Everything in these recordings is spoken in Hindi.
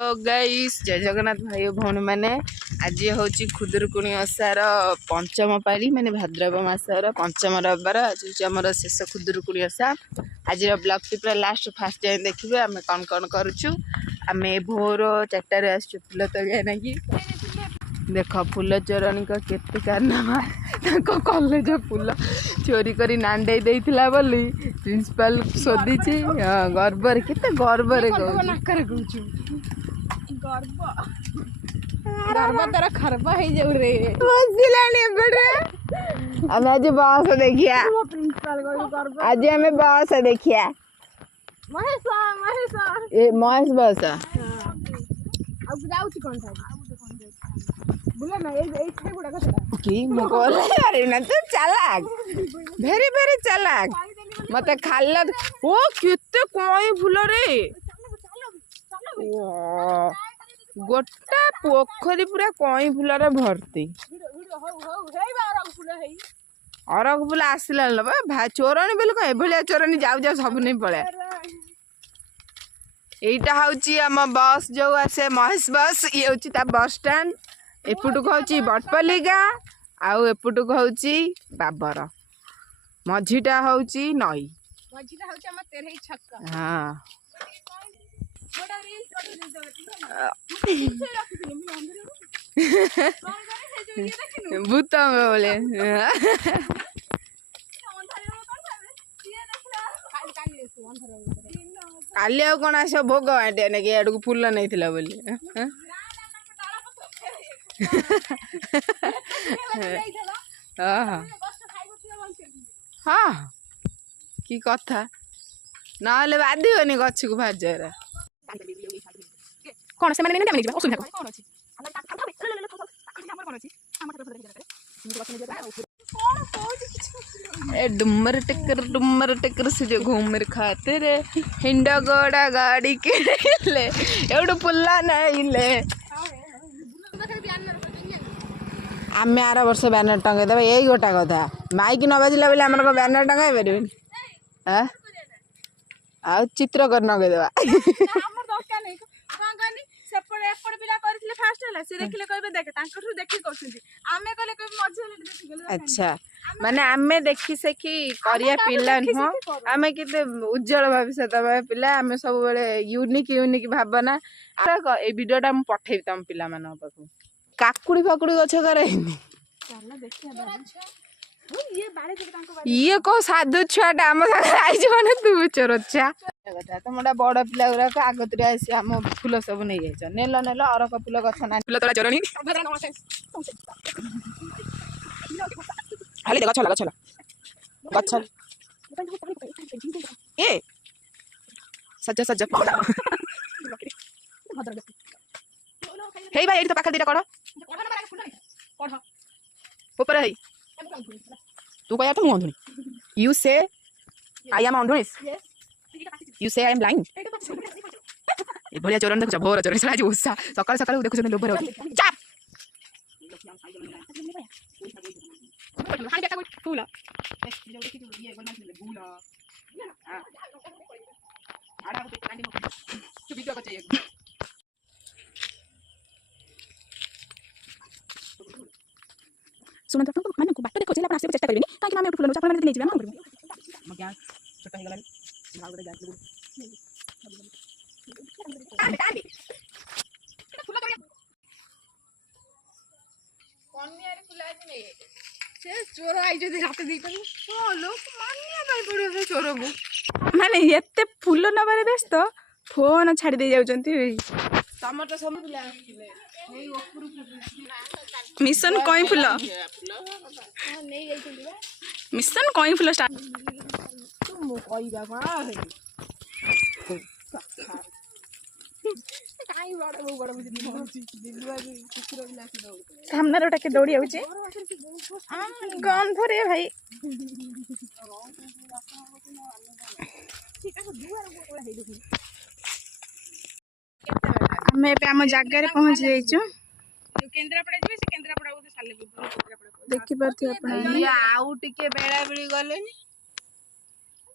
तो गाइस जय जगन्नाथ भाई भौणी मैंने आज हूँ खुदुरकुणी ओषार पंचम पाली माने भाद्रव मासर पंचम रविवार आज हूँ आम शेष खुदुरकुणी ओषा आज ब्लॉग टी पूरा लास्ट फास्ट जाए देखिए आम कौन कौन करुचु आम भोर 4टार आसु फुल तोलिया नाकि देख फुल चोरणी केते कारनामा कॉलेज फुल चोरी करी नांडे देइथिला बोली प्रिंसिपल शोधी गर्वर केते गर्वर कहूँ गर्व तारा खरबा है जाऊ रे बसिलानी एबडे हम आज बस देखिया आज हमें बस देखिया महेश ए महेश बस अब जाउची कोन था बोला ना ए छे गुडा का की मो कोले अरे ना तू चालाक भेरी भेरी चालाक मते खाल्ला ओ केते कोई फुल रे गोटा पोखरी पूरा कई फुल भर्ती अरग फुल आसला चोरणी बेल कह चोरणी जाऊ जाऊ सब नहीं पड़ा यहीटा हूँ आम बस जो आसे महेश बस ये हूँ बस स्टाण एपटू हूँ बटपल्ली गाँ आउ एपटू हूँ बाबर मझीटा हूँ नई हाँ भूत बोले काली आ कौन आस भोग आटे नाकि आड़ फुल नहीं बोली हाँ कि कथा ना बाधिबनी गछ को भार जरा कौन से मैंने नहीं जाबा असुविधा कौन अछि ए डुमर टेकर से जो घूमर खाते रे हिंडा गोड़ा गाड़ी के ले एवडू पुल्ला नहीं ले आमे आर वर्ष बैनर टंगे देबे यही गोटा कथा माइक न बाजिला बेले हमर को बैनर टंगाई परबेन हां आ चित्र कर नगे देबा हमर दरकार नहीं कोन गनी सेपड़े एपड़ पिला करथिले फास्ट हला से देखिले कहबे देखे तांकठु देखि करछिन आमे कहले कहबे मझे ले देखि गेले अच्छा माने आमे देखि से कि करिया पिला न आमे किते उज्जवल भविष्य तबे पिला आमे सब बेले यूनिक भावना आ ए वीडियोटा हम पठेबी तम पिला मानो पाखु काकुड़ी फाकुड़ी गछ करैनी चला देखिया ये बारे के तांको ये को साधु छुआटा आम संगे आइज माने तू चोर छा कथा तमडा बड़ पिला गुरा को आगतरे आसी आम फूल सब नहीं जाइछ नेल अरक फूल गछ ना फूल तोला चोरनी हाली गछ गछ ए सज्जा हे भाई एठी तो पाखा दिटा कड़ ऊपर है तू कह तो अंधुनी यू से आई एम अंधुनी यू से आई एम ब्लाइंड ए भलिया चोरन देखछ भोर चोरन सला जो उसा सकाळ सकाळ देखछ ने लोभर होती चाप हां देखा फूल ये गोल मार फूल हां आड़ा को कांडी मो तू वीडियो को चाहिए सुन तो माने को बात देखो जेला पर आसे चेष्टा करबेनी काकी मामे फुल चापला ले जेबे हम करबे म क्या छोटा हे गलानी भाग रे जात कांडी फुल तो कन्या रे फुल आज नहीं से चोर आई जदी रात दी पर ओ लोक मानिया भाई पड़ो से चोर को माने एते फूल नबारे व्यस्त फोन छाड़ी दे जाउचंती तमर तो सब फुला आखिले ए ओपुरु मिशन कई फुल नहीं गई थी मिशन कई फुल स्टार्ट तुम मो कइबा बा हे काई बड़ दिलवा की कुकुर भी लासी दो सामने रोटा के दौड़ी आउचे गन धरे भाई हमें पे हम जगह रे पहुंच जाइछु केंद्रापड़ा जिबे से केंद्रापड़ा को साले केंद्रापड़ा देखि परथि अपन ये आउ टिके बेड़ा बेड़ी गलेनी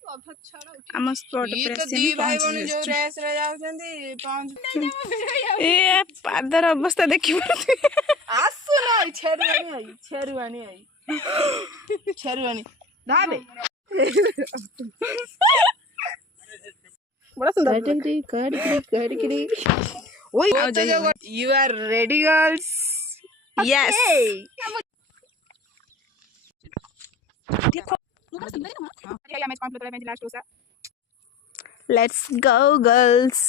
ଆମ ସ୍ପଟ ଇଏ ତ ଦି ଭାଇ ଭଉଣୀ ଯୋଉ ରେସ୍ ରେ ଯାଉଛନ୍ତି ଏ ପାଦର ଅବସ୍ଥା ଦେଖିବୁ ଆସୁନ ଛେରୁଆଣି ଧାବେ ବଡ ସୁନ୍ଦର you are ready girls yes let's go girls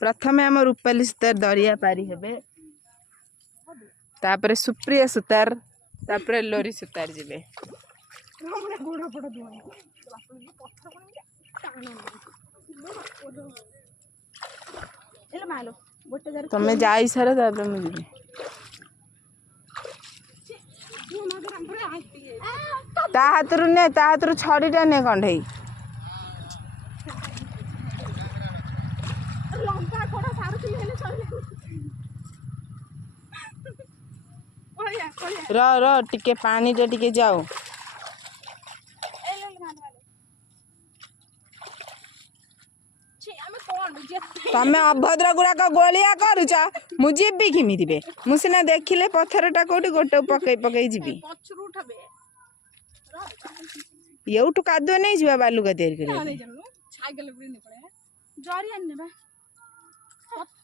प्रथमे आम रूपाली सुतार दरिया पारी हेबे तापरे सुप्रिया सुतार तापरे लोरी सुतार जिबे तमे जाई सारा तापरे मु जिबे ता हाथरू छड़ीटा ने कंढई र टिके पानी टे टिके जाओ तमे अभद्र गुड़ाक गोलिया करुच मु जीबी किमिति बे मु सिना देखिले पत्थरटा कोठी गोटे पकई पकई जीबी एउटु कादुआ नहीं जिबा बालुका तयारी करे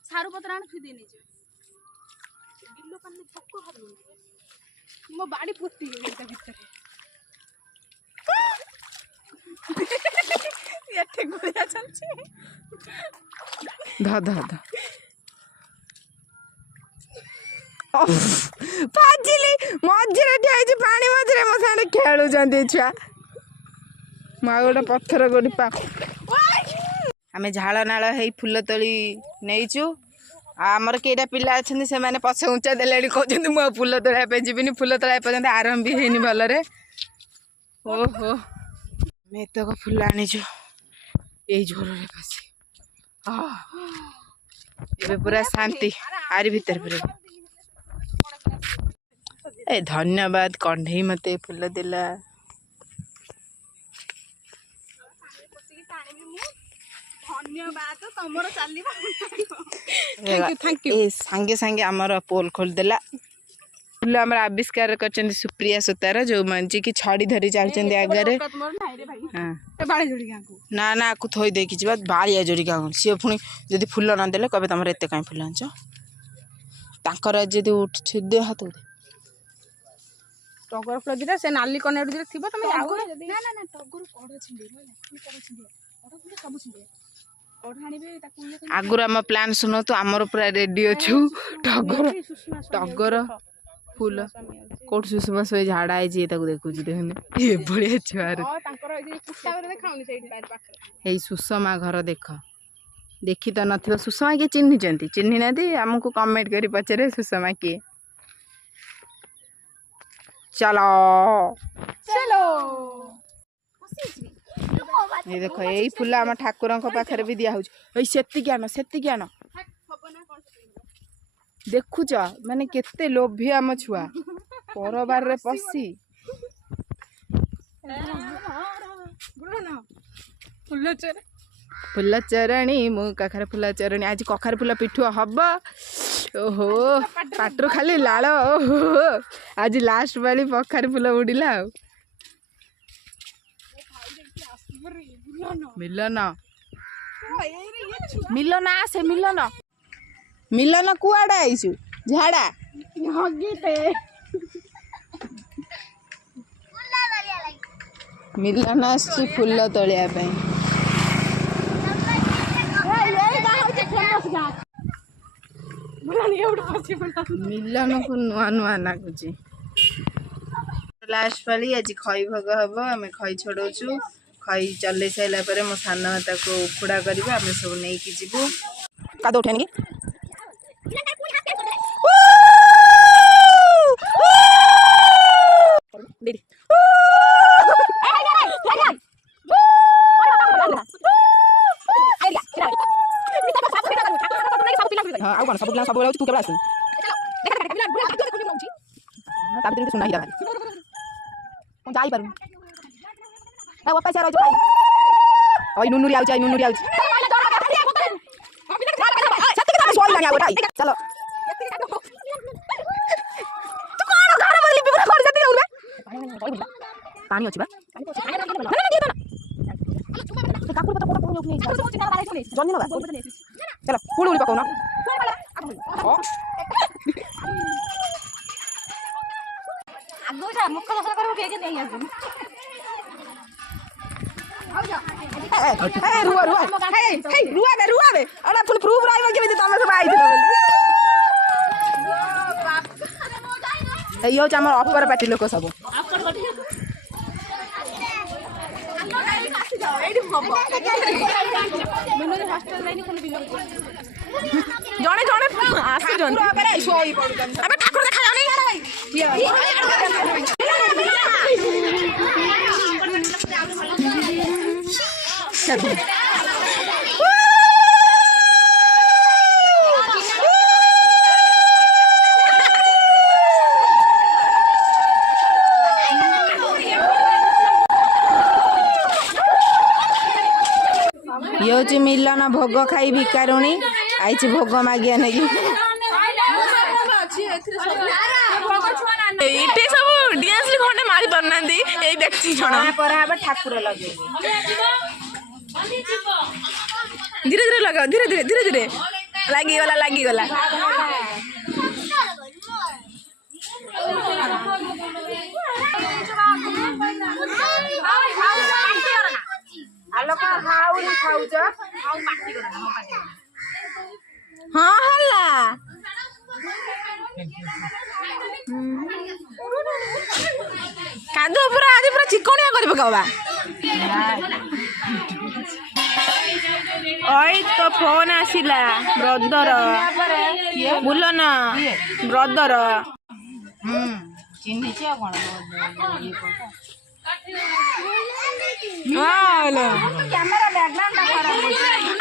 सारू पत्र आण थी देनी जे बिल्लो कन्ने चक्को हरु मो बाड़ी पुट्टी गई ता भीतर एठे गुलिया चलछे ध पाजिली मझिरे ठिया छै पानी मझिरे मो सारे खेलु जंती छुआ मा गोटे पत्थर गोटी पा आमे झाड़ नाल हे फूल तोली नहींचु आमर केटा पिला अच्छा से मैंने पछ उंचा देले कहते मुझे फूल तोड़ा जीविनी फूल तोड़ा पर्यटन आरंभ भी है भलरे ओहो एतक फूल आनीचु यही झोल बसी ए पूरा शांति आरी भीतर पूरा ए धन्यवाद कंढई मते फूल देला धन्यवाद तमरो चलिबा थैंक यू संगे संगे आमर पोल खोल देला फूल आमर आविष्कार कर सुप्रिया सुतार जो मंजी की छड़ी धरी चलते आगे ना ना आपको थोई देखी जी बाड़िया जोड़ी क्या सी पुणी जदि फूल न देले कहे तुम एत कहीं फूल आंच तांकर जदि दे हाथ टगर फुल दिला से नाली कनेट दिले थिबो तमे जाऊ ना ना ना टगर कड़ छिंदे कड़ छिंदे सब छिंदे आगुर आम प्लान सुनो तो आमर पूरा रेडी अच्छु टगर टगर फूल कोट सुषमा से झाड़ा है देखु देखने ये बढ़िया छुआर सुषमा घर देख देखी तो न सुषमा किए चिन्ही ना आमको कमेंट करी पचारे सुषमा किए चलो चलो ये देखो यही फूल आम ठाकुर पाखे भी दिया सेतिक आन देखुच माने केते लोभी आम छुआ परबार रे पसी फूल चरणी मु कखार फूल चरणी आज कखार फूल पिठुआ हब ओहो पाटर खाली लाल ओहो आज लास्ट वाली कखार फूल उड़िला मिलन मिलन आसे मिलन मिलन कुआड़ा आईसु झाड़ा मिलन आसी फूल तोलिया मिलन को नुआ नुआ लगुच लास्ट पाली आज खई भोग हम आम खई छोड़ाऊ खई चल सारा पर मो सान को उखुड़ा करवा आम सब नहीं जीवु काद उठे हाँ आउ कौन सब सब तू केवल आस सुना ही जाई पारू ए ओ पैसा रह ओइ नुनुरी आउछ सत्य के सोई लानी आउटा चलो तू कोन घर बोली बिबरा कर जती उड़बे पानी अछि बा ना दिए तो ना काकुर पता कोन उठनी जन्नी ना चलो फूल उली पकाऊ ना आगो जा मुख दशा करू के नहीं आगो रुआ बे अला फुल प्रूफ राइबा के तमे सब आइथिल बोली यो हमर अपर पार्टी लोक सब जणे जणे आसी जण अबे सोई पडुछन अबे ठाकुर देखा जानी ये हूँ मिलन भोग खाई भिकारुणी आई भोग मागिया नहीं ये सब डीएसली खंडे मारी पारना यही देखी जन ठाकुर लगे धीरे धीरे लगाओ धीरे धीरे धीरे धीरे लगिगला लगिगला हाँ हल्ला कादू पूरा आज पूरा चिकनिया कर पकावा ओई तो फोन आसिला ब्रदर बोलो ना ब्रदर चिन्ह कौन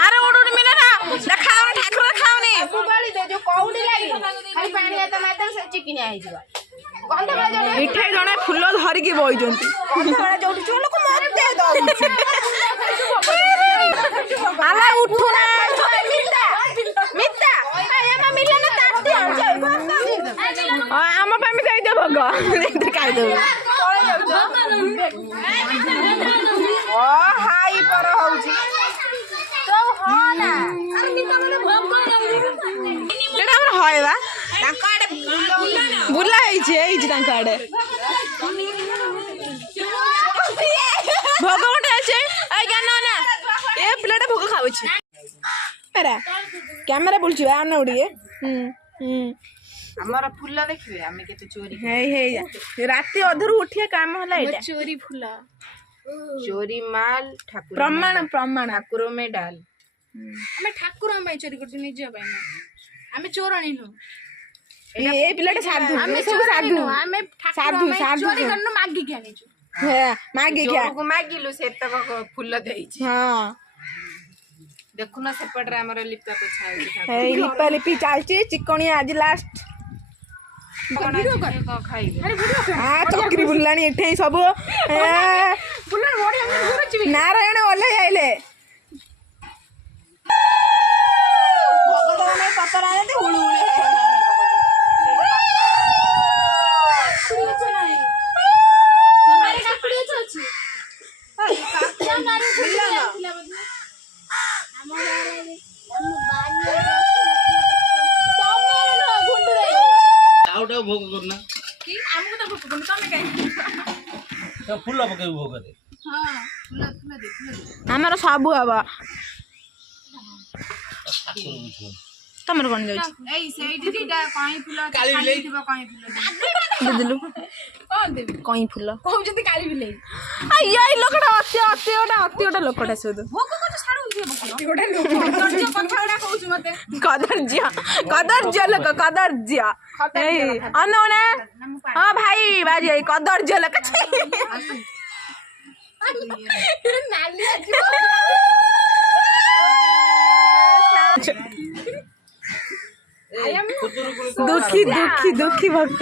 अरे उड़ उड़ मिले ना देखाओ ठाकुर देखाओनी जो कौड़ी लागी खाली पानी आते माते से चिकनी आइ जिबा मिठाई जणे फुल धरिकी बइजंती गंधवाला जोठी जो लोक मरते दउछि आला उठू ना मित्ता मित्ता एमा मिले ना ताती आम पामी दे दे भग खाइ दे ओ हाई पर होउछि तो हो ना अरे मित्ता माने भग एटा हमर होय बा तांका आडे बुला होइछे एइछि तांका आडे भग गोटे আছে এই জ্ঞান না এ প্লেটে ভোগ খাওছি এরা ক্যামেরা বলছি আর না উড়িয়ে আমার ফুল দেখিবে আমি কেতে চোরি হেই হেই রাতে অধরু উঠিয়া কাম হলা এটা चोरी फूल चोरी माल ठाकुर प्रमाण प्रमाण ठाकुर में डाल हमें ठाकुर में चोरी करछु निज भाई ना हमें चोरणी नु ए पिलाटे साधु हमें सब साधु हमें साधु साधु चोरी करनु मागी के आनिछु हां मागी के को मागिलु से तक फूल देइछि हां देखु ना सेपट रे हमर लिपा पोछा होई हे लिपा लिपि चालची चिकणी आज लास्ट वीडियो कर खाइबे अरे वीडियो कर हां चक्री बुल्लानी एठे सब बुल्ला मोडी हम घुरछि नारायण ओले आइले भगवान में पत्थर आने दे हुळु हुळे हमारे कपड़े अछि काटिया मारे मिला ना हमरा रे हम बानी तमरे न गुंड रे आउटा भोग करना की हमको तो भोग करना तमे काई तो फूल पके भोग दे हां फूल दे हमर सब हवा तमर कोन जाय ए सेठी दीटा काई फूल खाली दिबा काई फूल दे दिलु कोन देबी काई फूल कहू जति काली बिलै आ यई लोकडा अति ओटा लोकडा सुद भोग को छाडू दिबो अति ओटा लोक कदर्ज्य कथाडा कहू मते कदर्ज्य लोक कदर्ज्य ए अनोना हां भाई बाजी कदर्ज्य लोक छी नाली आजिबो दुखी दुखी दुखी भक्त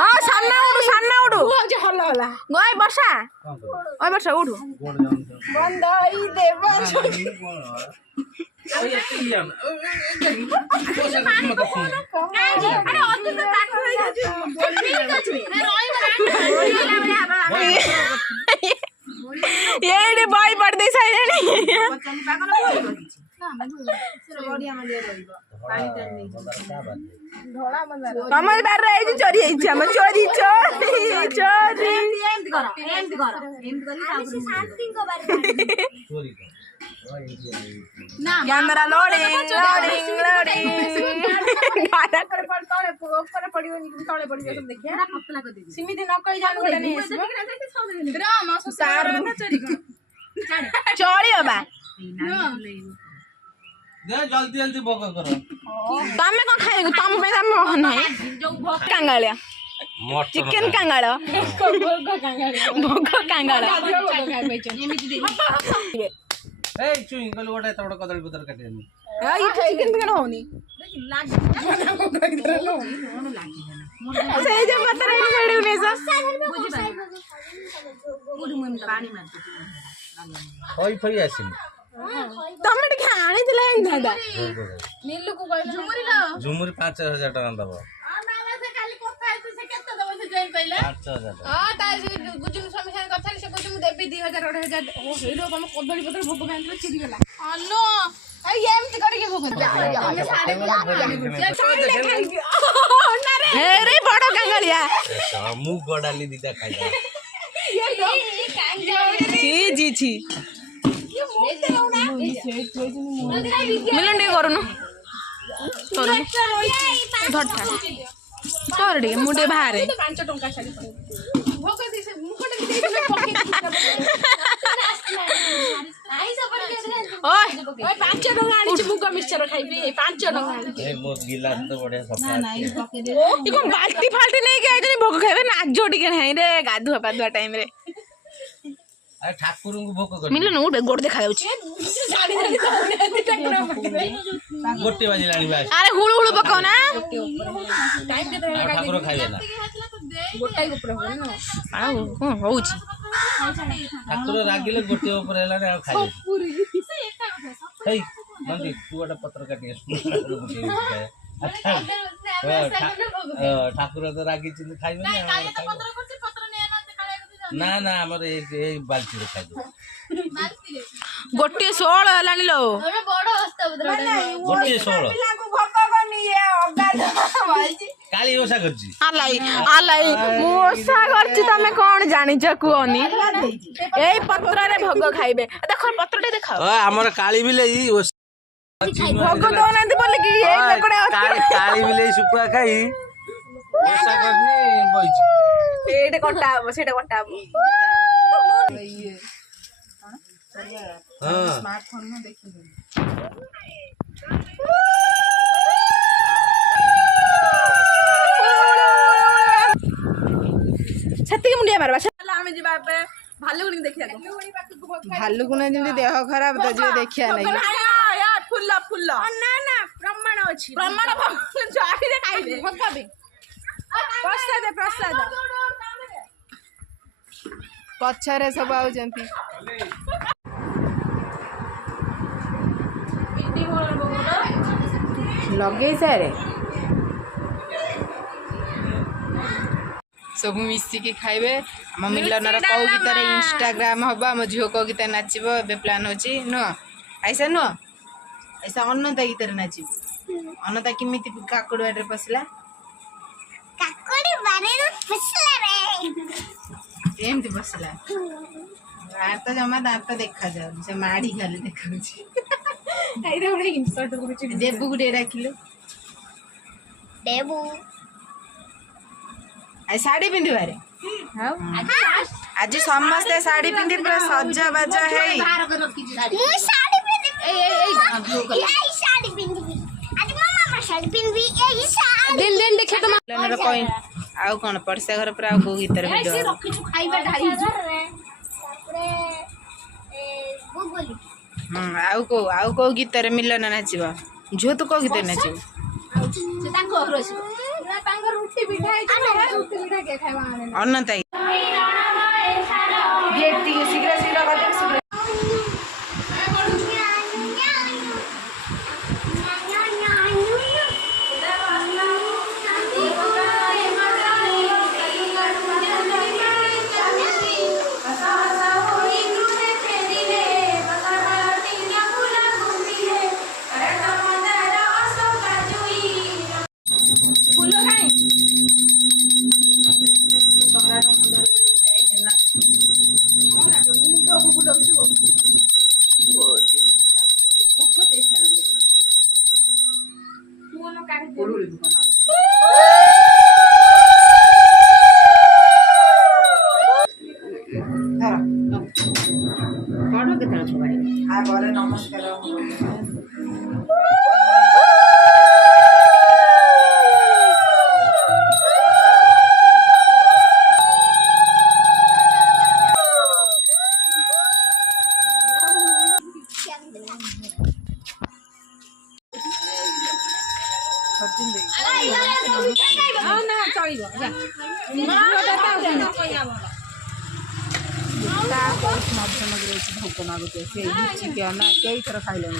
ହଁ ସାନ ଉଠୁ ହଲ ହଲା ଗଇ ବର୍ଷା ଓଇ ବର୍ଷା ଉଠୁ ବନ୍ଦ ଏଇ ଦେବ ଏଇଠି ବହି ପଢି ଦେଇ ସାଇଲେଣି ତମର ବାରରେ ହେଇଛି ଚୋରି ହେଇଛି ଆମ ଚୋରି କ୍ୟାମେରା ଲୋଡିଂ ସେମିତି ନ କହି ଜାଣୁ ଚଳିବ ବା ଜଲ୍ଦି ଜଲ୍ଦି ଭୋଗ କର ତମେ କଣ ଖାଇବ ତମ ପାଇଁ ତମ ନାହିଁ କାଙ୍ଗାଳିଆ ଚିକେନ କାଙ୍ଗାଳ ଭୋଗ କାଙ୍ଗାଳ ଏଇ ଚୁଇଁ ଗଲୁ ଗୋଟେ ଏତେ ବଡ଼ କଦଳୀ ପତ୍ର କାଟିଦେନି ଚିକେନ ଫିକେନ ହଉନି ସେଇ ଯୋଉ ପତ୍ର ହଇ ଫଇ ଆସିନି ତମେ ଟିକେ ଆଣିଥିଲ ଏନ୍ତା ଝୁମୁରି 5,000 ଟଙ୍କା ଦବ 5,000 ବଡ କାଙ୍ଗାଳିଆ ମୁଁ ଗଡାଲି ଦିଟା ଖାଇଦା ମିଲନ ଟିକେ କରୁନୁ ତୋର ଟିକେ ମୁଁ ଟିକେ ବାହାରେ ବାଲ୍ଟି ଫାଲ୍ଟି ନେଇକି ଆଇଛନ୍ତି ଭୋଗ ଖାଇବେ ନାଜ ଟିକେ ନାହିଁ ରେ ଗାଧୁଆ ପାଧୁଆ ଟାଇମ ରେ ଠାକୁରଙ୍କୁ ଭୋଗ କରି ମିଲନ ଗୋଟେ ଗୋଡ ଦେଖା ଯାଉଛି ଗୋଟେ ବାଜିଲାଣି ବାସ ଆରେ ହୁଳୁ ହୁଳୁ ପକାଉ ନା ଠାକୁର ଖାଇବେ ନା ଆଉ କଣ ହଉଛି ଠାକୁର ରାଗିଲେ ଗୋଟେ ଉପରେ ହେଲାଣି ଆଉ ଖାଇବେ ହେଇ ନନ୍ଦୀ ତୁ ଗୋଟେ ପତ୍ର କାଟି ଠାକୁର ତ ରାଗିଛନ୍ତି ଖାଇବେ ନା ନା ଆମର ଏଇ ବାଲ୍ଟିରେ ଖାଇଦେବୁ ଗୋଟିଏ 16 ହେଲାଣି ଲୋ ଗୋଟିଏ 16 କାଳି ଓଷା କରିଛି ଆଲାଇ ମୁଁ ଓଷା କରିଛି ତମେ କଣ ଜାଣିଛ କୁହନି ଏଇ ପତ୍ରରେ ଭୋଗ ଖାଇବେ ଦେଖ ପତ୍ରଟେ ଦେଖାଅ ଆମର କାଳି ବିଲେଇ ଭୋଗ ଦଉନାହାନ୍ତି ବୋଲି କି କାଳି ବିଲେଇ ଶୁଖୁଆ ଖାଇ ଓଷା କରିନି ବଇଛି ଏଇଟା କଟା ହବ ସେଇଟା କଟା ହବ ସେତିକି ମୁଣ୍ଡିଆ ମାରବା ଆମେ ଯିବା ଏବେ ଭାଲୁଗୁଣି ଦେଖିବାକୁ ଭାଲୁକୁଣା ଯେମିତି ଦେହ ଖରାପ ତ ଯିବେ ଦେଖିବା ନାଇଁ ଫୁଲ ଫୁଲ ନା ନା ପ୍ରମାଣ ଅଛି ପ୍ରମାଣ ଖାଇବେ ପ୍ରସାଦ ପ୍ରସାଦ ପଛରେ ସବୁ ଆଉଛନ୍ତି ଲଗେଇ ସାରେ ସବୁ ମିଶିକି ଖାଇବେ ଆମ ମିଲନର କୋଉ ଗୀତରେ ଇନଷ୍ଟାଗ୍ରାମ ହବ ଆମ ଝିଅ କୋଉ ଗୀତରେ ନାଚିବ ଏବେ ପ୍ଲାନ୍ ଅଛି ନୁହଁ ଆଇସା ନୁହଁ ଆଇସା ଅନନ୍ତା ଗୀତରେ ନାଚିବ ଅନନ୍ତା କେମିତି କାକୁଡି ବାଡ଼ିରେ ପଶିଲା ଏମିତି ପଶିଲା ତାର ତ ଜମା ଦାନ୍ତ ଦେଖାଯାଉନି ସେ ମାଡି ଖାଲି ଦେଖାଉଛି ଦେବୁକୁ ଟିକେ ଡାକିଲୁ ଦେବୁ ଶାଢୀ ପିନ୍ଧିବାରେ ଆଜି ସମସ୍ତେ ଶାଢୀ ପିନ୍ଧି ପୁରା ସଜବାଜ ହେଇ ମୁଁ ଶାଢୀ ପିନ୍ଧିବି ଏଇ ଶାଢୀ ପିନ୍ଧିବି ଆଜି ମୋ ମାମା ଶାଢୀ ପିନ୍ଧିବି ଏଇ ଶାଢୀ ଦିନ ଦିନ ଦେଖେ ତ ମିଲନର କଇଁ ଆଉ କଣ ପଡିଶା ଘର ପୁରା ଆଉ କୋଉ ଗୀତରେ ଭିଡିଓ ରଖିଛୁ ଖାଇବା ଢାଳି ତାପରେ ଗୁଗୁଲି ଆଉ କୋଉ ଗୀତରେ ମିଲନ ନାଚିବ ଝିଅ ତୁ କୋଉ ଗୀତରେ ନାଚିବ ସେ ତାଙ୍କ ଘର ଆସିବ ନା ତାଙ୍କର ରୁଟି ପିଠା ହେଇଛି ରୁଟି ପିଠା କିଏ ଖାଇବା ଆଣେ ଅନନ୍ତା ଟିକେ ଶୀଘ୍ର ଶୀଘ୍ର କରିଦେବେ ଶୀଘ୍ର ନମସ୍କାର ଭୋକ ମାଗୁଛି ଚିକେନ କେଇଥର ଖାଇଲେଣି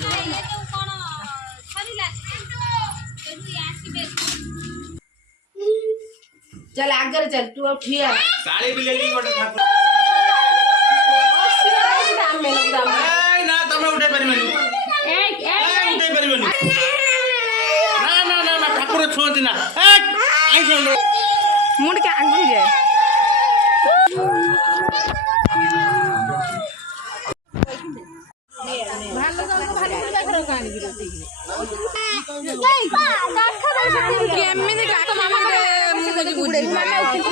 चल आगे चल तू अब ठिया काली बिलेगी गोटे ठाकुर ना तमे उठे परिबनी उठे परिबनी ना ना ना ना ठाकुर छोंती ना आई सुन मुंड के आंगू जाए केमिति